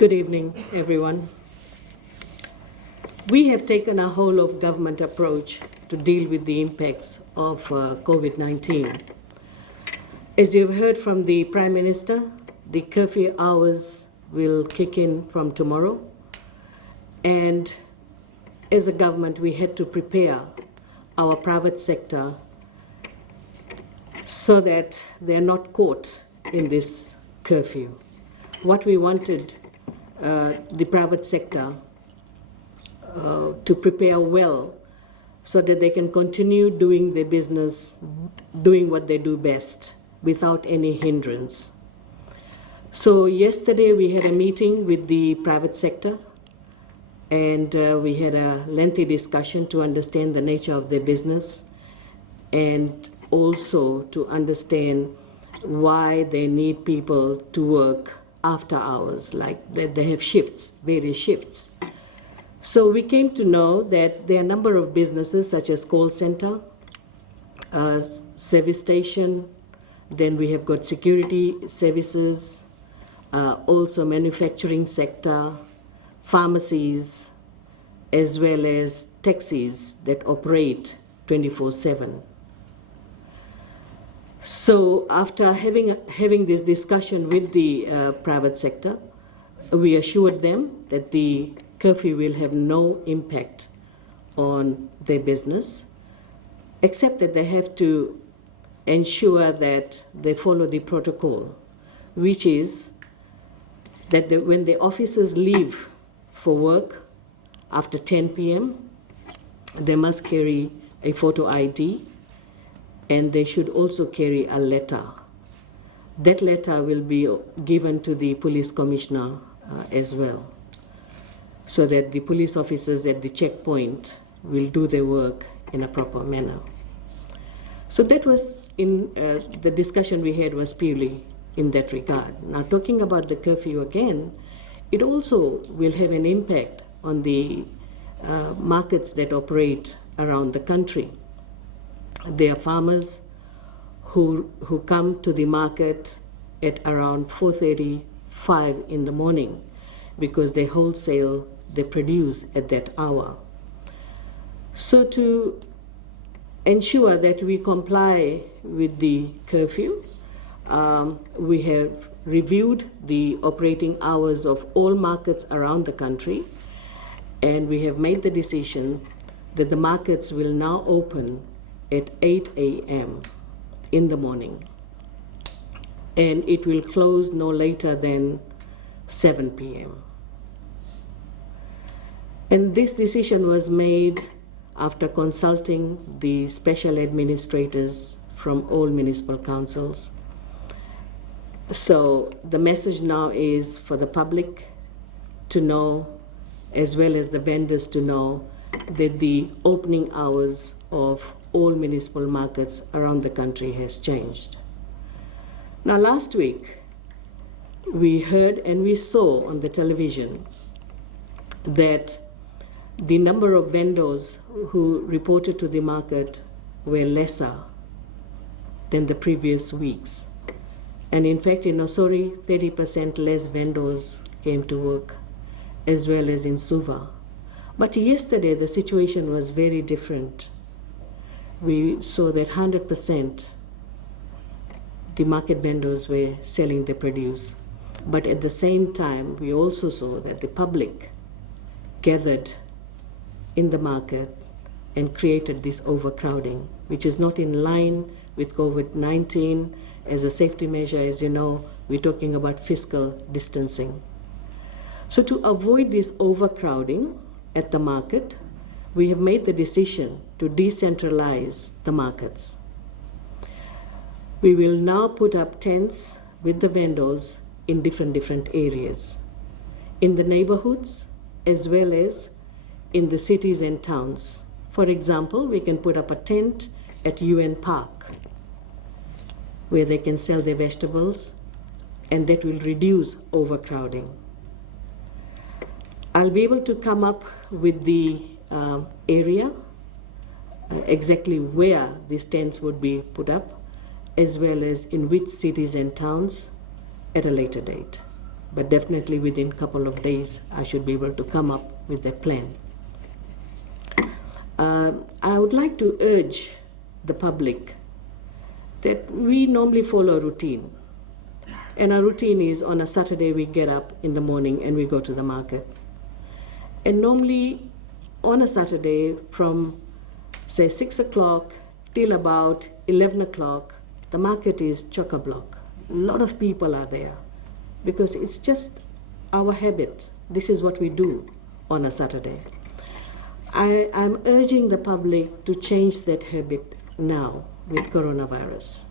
Good evening, everyone. We have taken a whole of government approach to deal with the impacts of COVID-19. As you've heard from the Prime Minister, the curfew hours will kick in from tomorrow. And as a government, we had to prepare our private sector so that they're not caught in this curfew. What we wanted the private sector to prepare well so that they can continue doing their business, doing what they do best without any hindrance. So yesterday we had a meeting with the private sector, and we had a lengthy discussion to understand the nature of their business and also to understand why they need people to work after hours, like they have shifts, various shifts. So we came to know that there are a number of businesses such as call center, service station, then we have got security services, also manufacturing sector, pharmacies, as well as taxis that operate 24/7. So after having this discussion with the private sector, we assured them that the curfew will have no impact on their business, except that they have to ensure that they follow the protocol, which is that when the officers leave for work after 10 p.m., they must carry a photo ID, and they should also carry a letter. That letter will be given to the police commissioner as well, so that the police officers at the checkpoint will do their work in a proper manner. So that was in the discussion we had was purely in that regard. Now, talking about the curfew again, it also will have an impact on the markets that operate around the country. There are farmers who come to the market at around 4:35 in the morning because they wholesale their produce at that hour. So to ensure that we comply with the curfew, we have reviewed the operating hours of all markets around the country, and we have made the decision that the markets will now open at 8 a.m. in the morning, and it will close no later than 7 p.m. And this decision was made after consulting the special administrators from all municipal councils. So the message now is for the public to know, as well as the vendors to know, that the opening hours of all municipal markets around the country has changed. Now, last week, we heard and we saw on the television that the number of vendors who reported to the market were lesser than the previous weeks. And in fact, in Osori, 30% less vendors came to work, as well as in Suva. But yesterday, the situation was very different. We saw that 100% the market vendors were selling the produce. But at the same time, we also saw that the public gathered in the market and created this overcrowding, which is not in line with COVID-19. As a safety measure, as you know, we're talking about physical distancing. So to avoid this overcrowding at the market, we have made the decision to decentralize the markets. We will now put up tents with the vendors in different areas, in the neighborhoods as well as in the cities and towns. For example, we can put up a tent at UN Park where they can sell their vegetables, and that will reduce overcrowding. I'll be able to come up with the area, exactly where these tents would be put up, as well as in which cities and towns at a later date. but definitely within a couple of days, I should be able to come up with a plan. I would like to urge the public that we normally follow a routine. And our routine is on a Saturday we get up in the morning and we go to the market. And normally on a Saturday from say 6 o'clock till about 11 o'clock, the market is chock-a-block. A lot of people are there because it's just our habit. This is what we do on a Saturday. I'm urging the public to change that habit now with coronavirus.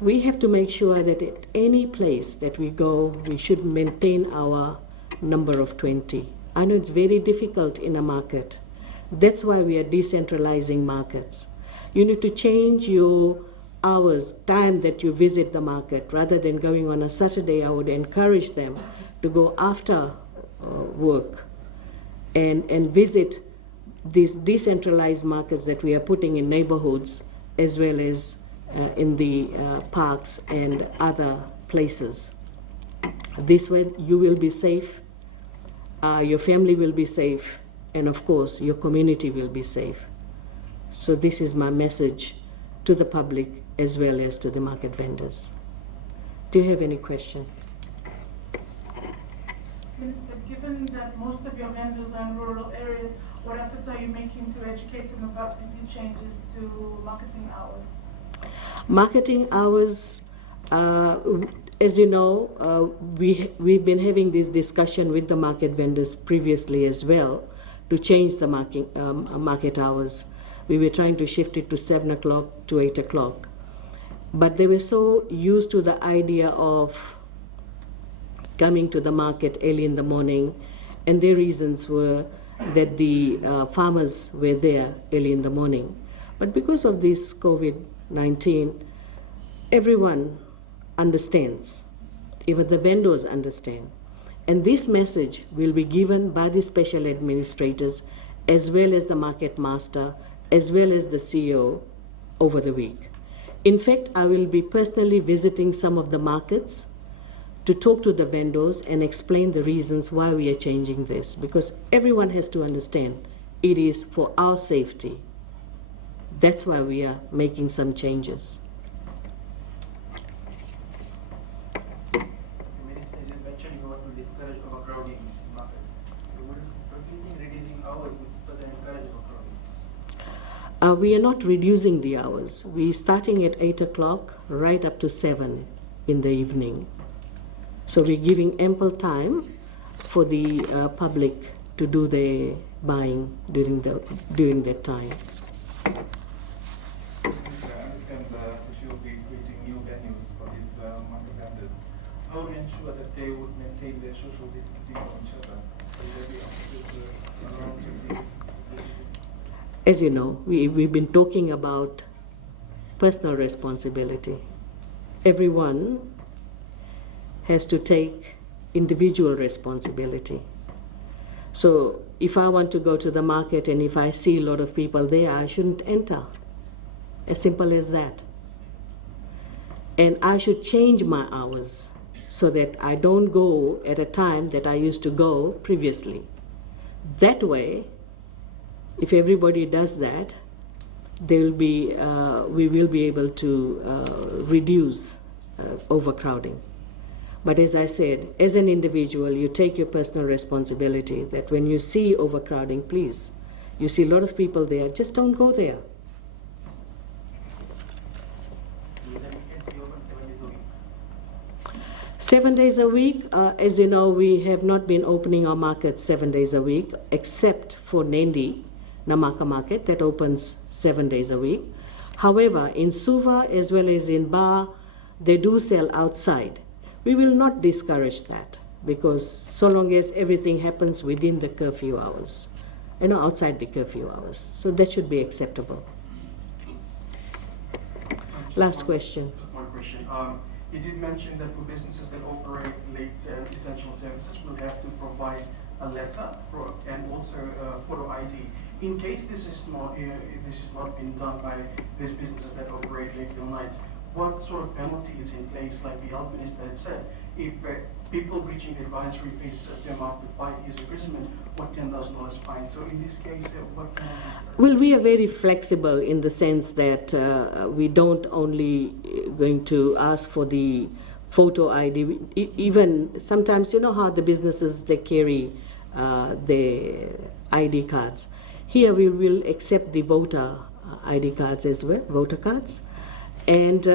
We have to make sure that at any place that we go, we should maintain our number of 20. I know it's very difficult in a market. That's why we are decentralizing markets. You need to change your hours, time that you visit the market. Rather than going on a Saturday, I would encourage them to go after work and visit these decentralized markets that we are putting in neighborhoods as well as in the parks and other places. This way you will be safe, your family will be safe, and of course your community will be safe. So this is my message to the public as well as to the market vendors. Do you have any question? Minister, given that most of your vendors are in rural areas, what efforts are you making to educate them about these new changes to marketing hours? Marketing hours, as you know, we've been having this discussion with the market vendors previously as well to change the market hours. We were trying to shift it to 7 o'clock to 8 o'clock. But they were so used to the idea of coming to the market early in the morning, and their reasons were that the farmers were there early in the morning. But because of this COVID-19, everyone understands, even the vendors understand. And this message will be given by the special administrators as well as the market master, as well as the CEO over the week. In fact, I will be personally visiting some of the markets to talk to the vendors and explain the reasons why we are changing this, because everyone has to understand it is for our safety. That's why we are making some changes. Minister, you mentioned you want to discourage overcrowding in markets. Don't you think reducing hours would further encourage overcrowding? We are not reducing the hours. We're starting at 8 o'clock right up to 7 in the evening. So we're giving ample time for the public to do their buying during that time. I understand that we should be creating new venues for these market vendors. How do you ensure that they would maintain their social distancing from each other? Will there be officers around to see this? As you know, we've been talking about personal responsibility. Everyone has to take individual responsibility. So if I want to go to the market and if I see a lot of people there, I shouldn't enter. As simple as that. And I should change my hours so that I don't go at a time that I used to go previously. That way, if everybody does that, we will be able to reduce overcrowding. But as I said, as an individual, you take your personal responsibility that when you see overcrowding, please, you see a lot of people there, just don't go there. Will the weekends be open 7 days a week? 7 days a week, as you know, we have not been opening our market 7 days a week, except for Nendi, Namaka market, that opens 7 days a week. However, in Suva as well as in Ba, they do sell outside. We will not discourage that because so long as everything happens within the curfew hours, outside the curfew hours. So that should be acceptable. Last question. Just one question. You did mention that for businesses that operate late essential services will have to provide a letter and also photo ID. In case this is not been done by these businesses that operate late till night, what sort of penalty is in place, like the health minister had said, if People breaching the advisory faces up to amount to 5 years imprisonment or $10,000 fine. So in this case, what can I Well, we are very flexible in the sense that we don't only going to ask for the photo ID. Even sometimes, you know how the businesses, they carry their ID cards. Here we will accept the voter ID cards as well, voter cards. And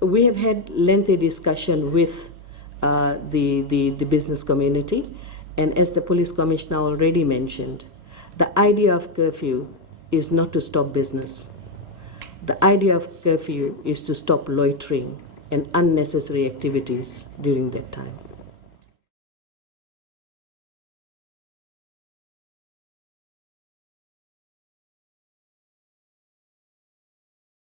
we have had lengthy discussion with the business community. And as the police commissioner already mentioned, the idea of curfew is not to stop business. The idea of curfew is to stop loitering and unnecessary activities during that time.